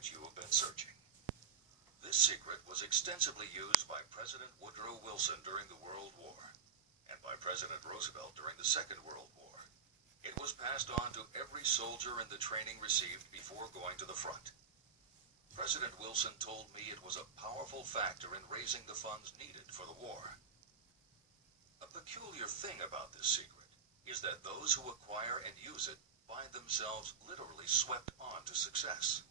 which you have been searching. This secret was extensively used by President Woodrow Wilson during the World War, and by President Roosevelt during the Second World War. It was passed on to every soldier in the training received before going to the front. President Wilson told me it was a powerful factor in raising the funds needed for the war. A peculiar thing about this secret is that those who acquire and use it find themselves literally swept on to success.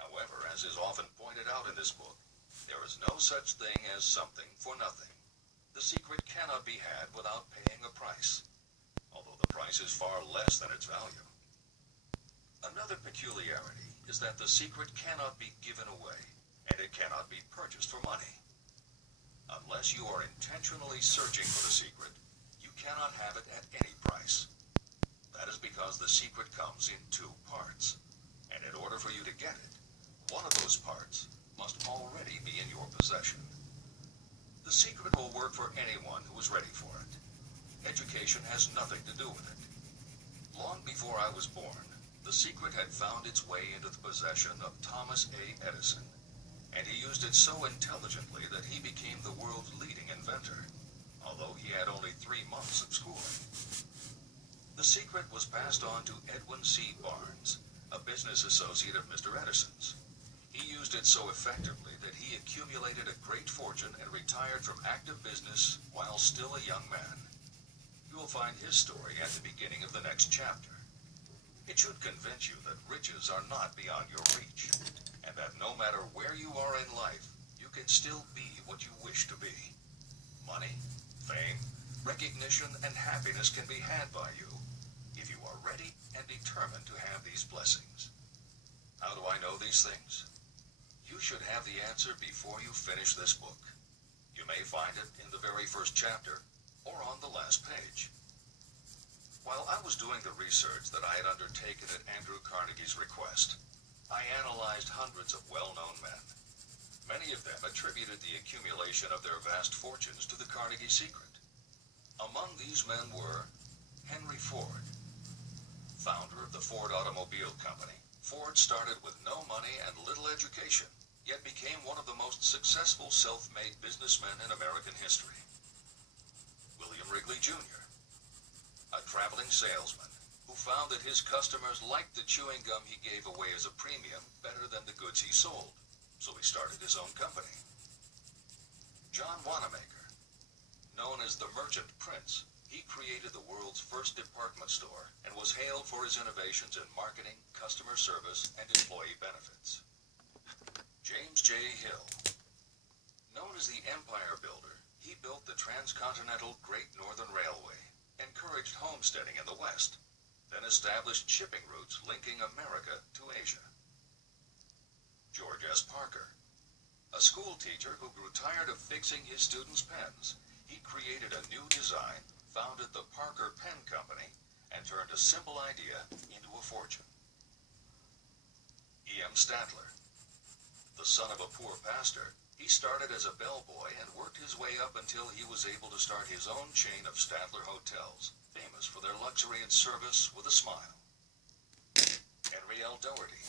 However, as is often pointed out in this book, there is no such thing as something for nothing. The secret cannot be had without paying a price, although the price is far less than its value. Another peculiarity is that the secret cannot be given away, and it cannot be purchased for money. Unless you are intentionally searching for the secret, you cannot have it at any price. That is because the secret comes in two parts, and in order for you to get it, one of those parts must already be in your possession. The secret will work for anyone who is ready for it. Education has nothing to do with it. Long before I was born, the secret had found its way into the possession of Thomas A. Edison, and he used it so intelligently that he became the world's leading inventor, although he had only 3 months of schooling. The secret was passed on to Edwin C. Barnes, a business associate of Mr. Edison's. He used it so effectively that he accumulated a great fortune and retired from active business while still a young man. You will find his story at the beginning of the next chapter. It should convince you that riches are not beyond your reach, and that no matter where you are in life, you can still be what you wish to be. Money, fame, recognition, and happiness can be had by you if you are ready and determined to have these blessings. How do I know these things? You should have the answer before you finish this book. You may find it in the very first chapter or on the last page. While I was doing the research that I had undertaken at Andrew Carnegie's request, I analyzed hundreds of well-known men. Many of them attributed the accumulation of their vast fortunes to the Carnegie secret. Among these men were Henry Ford, founder of the Ford Automobile Company. Ford started with no money and little education, yet became one of the most successful self-made businessmen in American history. William Wrigley Jr., a traveling salesman who found that his customers liked the chewing gum he gave away as a premium better than the goods he sold, so he started his own company. John Wanamaker, known as the Merchant Prince, he created the world's first department store and was hailed for his innovations in marketing, customer service, and employee benefits. James J. Hill, known as the Empire Builder, he built the transcontinental Great Northern Railway, encouraged homesteading in the West, then established shipping routes linking America to Asia. George S. Parker, a school teacher who grew tired of fixing his students' pens, he created a new design, founded the Parker Pen Company, and turned a simple idea into a fortune. E.M. Staedtler, the son of a poor pastor, he started as a bellboy and worked his way up until he was able to start his own chain of Staedtler hotels, famous for their luxury and service with a smile. Henry L. Doherty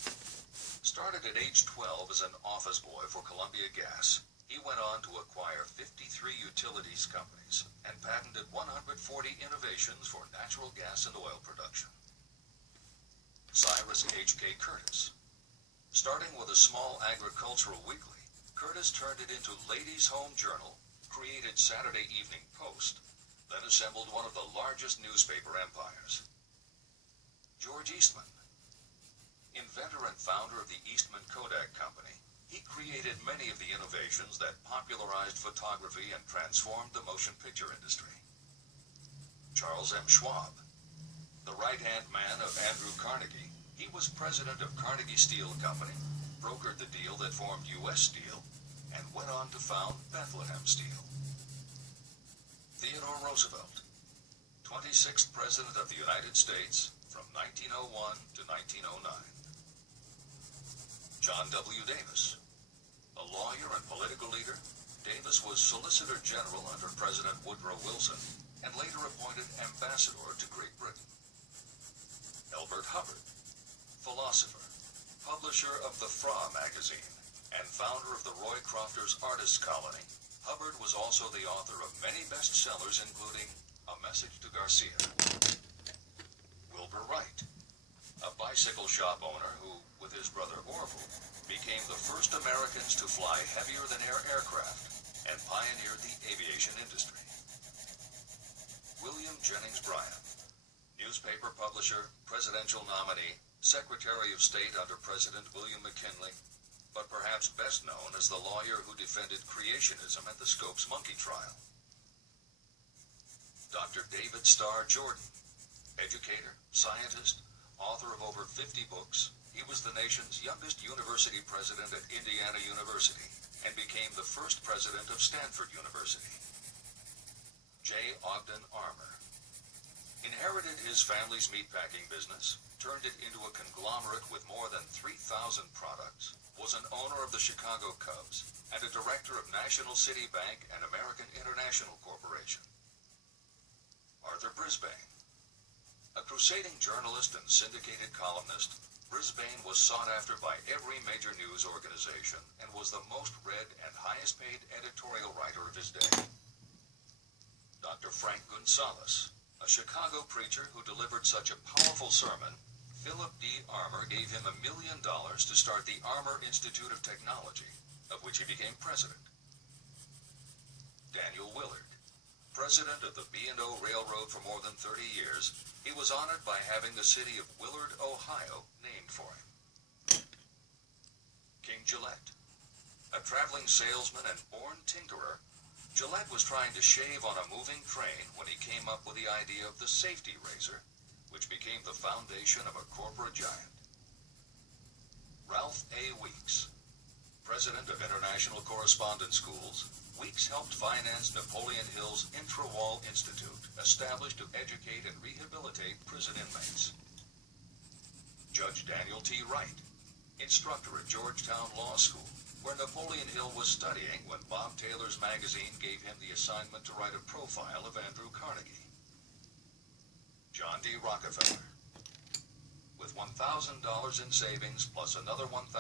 started at age 12 as an office boy for Columbia Gas. He went on to acquire 53 utilities companies and patented 140 innovations for natural gas and oil production. Cyrus H.K. Curtis, starting with a small agricultural weekly, Curtis turned it into Ladies' Home Journal, created Saturday Evening Post, then assembled one of the largest newspaper empires. George Eastman, inventor and founder of the Eastman Kodak Company, he created many of the innovations that popularized photography and transformed the motion picture industry. Charles M. Schwab, the right-hand man of Andrew Carnegie, he was president of Carnegie Steel Company, brokered the deal that formed U.S. Steel, and went on to found Bethlehem Steel. Theodore Roosevelt, 26th President of the United States from 1901 to 1909. John W. Davis, a lawyer and political leader, Davis was Solicitor General under President Woodrow Wilson and later appointed Ambassador to Great Britain. Elbert Hubbard, philosopher, publisher of the Fra magazine, and founder of the Roy Crofters Artists Colony, Hubbard was also the author of many bestsellers including A Message to Garcia. Wilbur Wright, a bicycle shop owner who, with his brother Orville, became the first Americans to fly heavier-than-air aircraft and pioneered the aviation industry. William Jennings Bryan, newspaper publisher, presidential nominee, Secretary of State under President William McKinley, but perhaps best known as the lawyer who defended creationism at the Scopes monkey trial. Dr. David Starr Jordan, educator, scientist, author of over 50 books, he was the nation's youngest university president at Indiana University and became the first president of Stanford University. J. Ogden Armour inherited his family's meatpacking business, turned it into a conglomerate with more than 3,000 products, was an owner of the Chicago Cubs, and a director of National City Bank and American International Corporation. Arthur Brisbane, a crusading journalist and syndicated columnist, Brisbane was sought after by every major news organization and was the most read and highest paid editorial writer of his day. Dr. Frank Gunsaulus, a Chicago preacher who delivered such a powerful sermon, Philip D. Armour gave him $1 million to start the Armour Institute of Technology, of which he became president. Daniel Willard, president of the B&O Railroad for more than 30 years, he was honored by having the city of Willard, Ohio, named for him. King Gillette, a traveling salesman and born tinkerer, Gillette was trying to shave on a moving train when he came up with the idea of the safety razor, which became the foundation of a corporate giant. Ralph A. Weeks, president of International Correspondence Schools, Weeks helped finance Napoleon Hill's Intrawall Institute, established to educate and rehabilitate prison inmates. Judge Daniel T. Wright, instructor at Georgetown Law School, where Napoleon Hill was studying when Bob Taylor's magazine gave him the assignment to write a profile of Andrew Carnegie. John D. Rockefeller, with $1,000 in savings plus another $1,000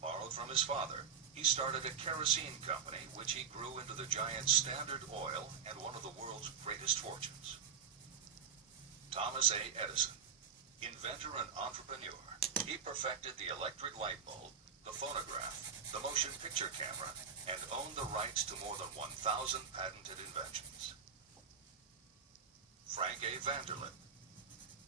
borrowed from his father, he started a kerosene company which he grew into the giant Standard Oil and one of the world's greatest fortunes. Thomas A. Edison, inventor and entrepreneur, he perfected the electric light bulb, the phonograph, the motion picture camera, and owned the rights to more than 1,000 patented inventions. Frank A. Vanderlip,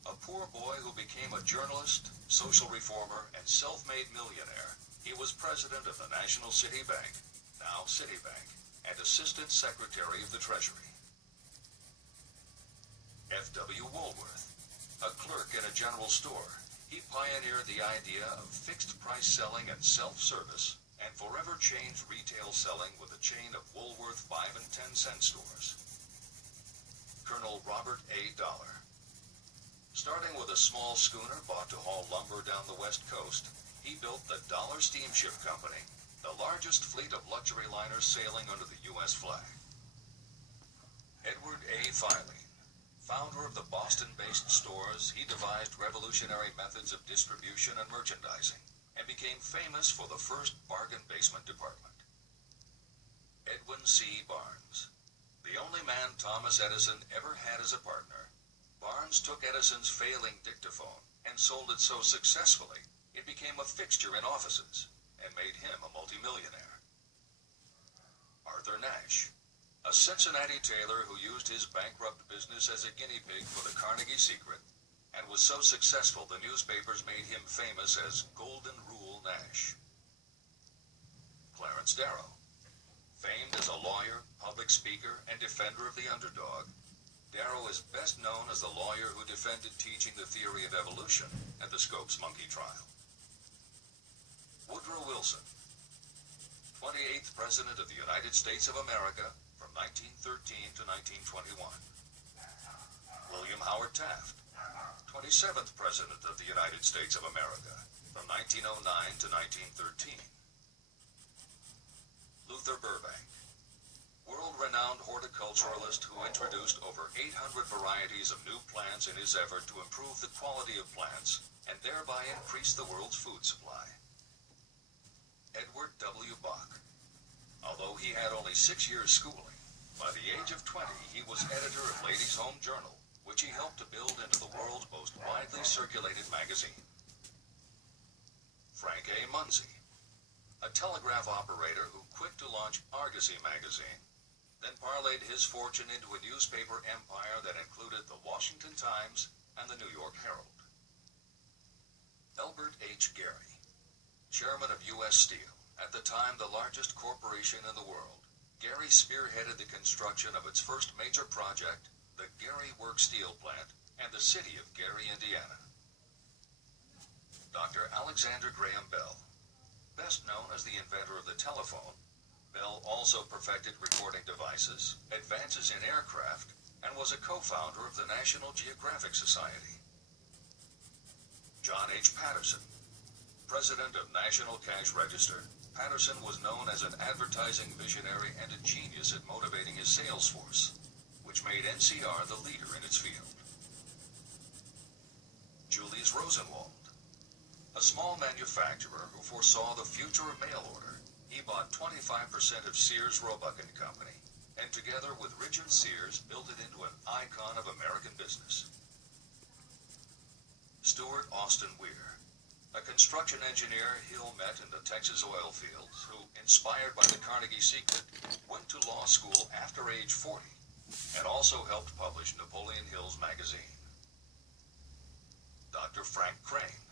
a poor boy who became a journalist, social reformer, and self-made millionaire, he was president of the National City Bank, now Citibank, and Assistant Secretary of the Treasury. F.W. Woolworth, a clerk in a general store, he pioneered the idea of fixed-price selling and self-service, and forever changed retail selling with a chain of Woolworth 5 and 10 cent stores. Colonel Robert A. Dollar, starting with a small schooner bought to haul lumber down the West Coast, he built the Dollar Steamship Company, the largest fleet of luxury liners sailing under the U.S. flag. Edward A. Filene, founder of the Boston-based stores, he devised revolutionary methods of distribution and merchandising, and became famous for the first bargain basement department. Edwin C. Barnes, the only man Thomas Edison ever had as a partner, Barnes took Edison's failing dictaphone and sold it so successfully it became a fixture in offices and made him a multimillionaire. Arthur Nash, a Cincinnati tailor who used his bankrupt business as a guinea pig for the Carnegie Secret, and was so successful the newspapers made him famous as Golden Rule Nash. Clarence Darrow, famed as a lawyer, public speaker, and defender of the underdog, Darrow is best known as the lawyer who defended teaching the theory of evolution at the Scopes monkey trial. Woodrow Wilson, 28th President of the United States of America from 1913 to 1921. William Howard Taft, 27th President of the United States of America from 1909 to 1913. Luther Burbank, world-renowned horticulturalist who introduced over 800 varieties of new plants in his effort to improve the quality of plants and thereby increase the world's food supply. Edward W. Bach. Although he had only 6 years schooling, by the age of 20 he was editor of Ladies' Home Journal, which he helped to build into the world's most widely circulated magazine. Frank A. Munsey, a telegraph operator who quit to launch Argosy magazine, then parlayed his fortune into a newspaper empire that included the Washington Times and the New York Herald. Elbert H. Gary, chairman of U.S. Steel, at the time the largest corporation in the world, Gary spearheaded the construction of its first major project, the Gary Works Steel Plant, and the city of Gary, Indiana. Dr. Alexander Graham Bell, best known as the inventor of the telephone, Bell also perfected recording devices, advances in aircraft, and was a co-founder of the National Geographic Society. John H. Patterson, president of National Cash Register, Patterson was known as an advertising visionary and a genius at motivating his sales force, which made NCR the leader in its field. Julius Rosenwald, a small manufacturer who foresaw the future of mail order, he bought 25% of Sears Roebuck & Company, and together with Richard Sears built it into an icon of American business. Stuart Austin Weir, a construction engineer Hill met in the Texas oil fields, who, inspired by the Carnegie Secret, went to law school after age 40, and also helped publish Napoleon Hill's magazine. Dr. Frank Crane,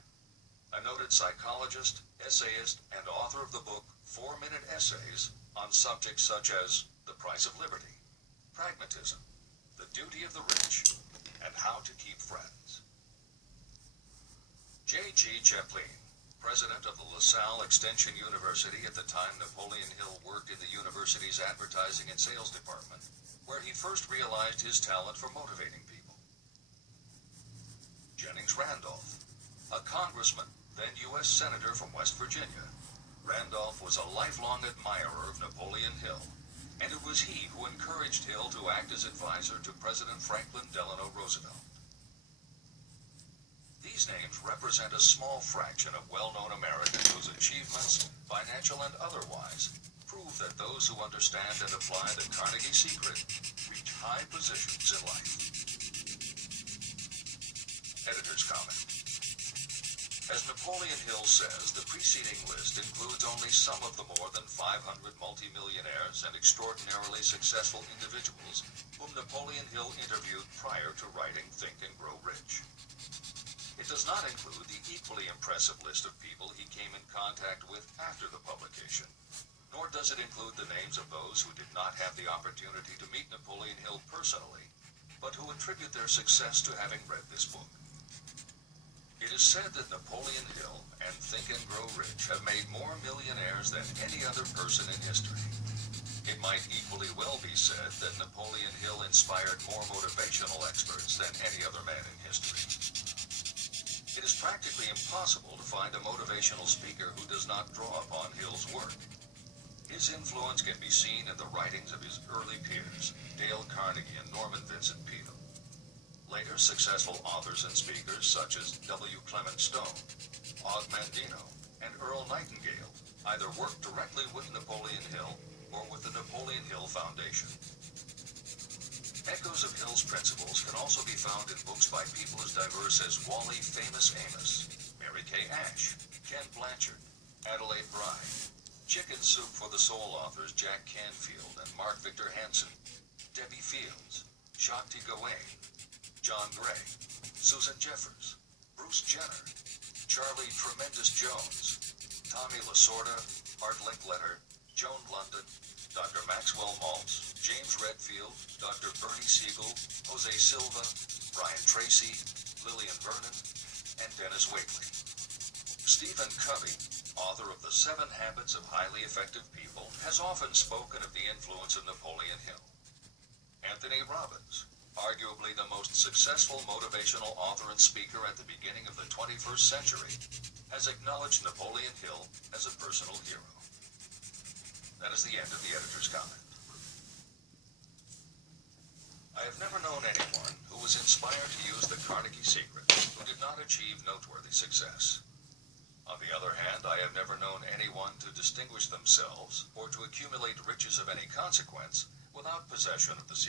a noted psychologist, essayist, and author of the book 4-Minute Essays on subjects such as the price of liberty, pragmatism, the duty of the rich, and how to keep friends. J.G. Chaplin, president of the LaSalle Extension University at the time Napoleon Hill worked in the university's advertising and sales department, where he first realized his talent for motivating people. Jennings Randolph, a congressman, then U.S. Senator from West Virginia. Randolph was a lifelong admirer of Napoleon Hill, and it was he who encouraged Hill to act as advisor to President Franklin Delano Roosevelt. These names represent a small fraction of well-known Americans whose achievements, financial and otherwise, prove that those who understand and apply the Carnegie Secret reach high positions in life. Editor's comment. As Napoleon Hill says, the preceding list includes only some of the more than 500 multimillionaires and extraordinarily successful individuals whom Napoleon Hill interviewed prior to writing Think and Grow Rich. It does not include the equally impressive list of people he came in contact with after the publication, nor does it include the names of those who did not have the opportunity to meet Napoleon Hill personally, but who attribute their success to having read this book. It is said that Napoleon Hill and Think and Grow Rich have made more millionaires than any other person in history. It might equally well be said that Napoleon Hill inspired more motivational experts than any other man in history. It is practically impossible to find a motivational speaker who does not draw upon Hill's work. His influence can be seen in the writings of his early peers, Dale Carnegie and Norman Vincent Peale. Later successful authors and speakers such as W. Clement Stone, Og Mandino, and Earl Nightingale either worked directly with Napoleon Hill or with the Napoleon Hill Foundation. Echoes of Hill's principles can also be found in books by people as diverse as Wally Famous Amos, Mary Kay Ash, Ken Blanchard, Adelaide Bride, Chicken Soup for the Soul authors Jack Canfield and Mark Victor Hansen, Debbie Fields, Shakti Gawain, John Gray, Susan Jeffers, Bruce Jenner, Charlie Tremendous Jones, Tommy Lasorda, Art Linkletter, Joan London, Dr. Maxwell Maltz, James Redfield, Dr. Bernie Siegel, Jose Silva, Brian Tracy, Lillian Vernon, and Dennis Wakely. Stephen Covey, author of The 7 Habits of Highly Effective People, has often spoken of the influence of Napoleon Hill. Anthony Robbins, arguably the most successful motivational author and speaker at the beginning of the 21st century, has acknowledged Napoleon Hill as a personal hero. That is the end of the editor's comment. I have never known anyone who was inspired to use the Carnegie secret who did not achieve noteworthy success. On the other hand, I have never known anyone to distinguish themselves or to accumulate riches of any consequence without possession of the secret.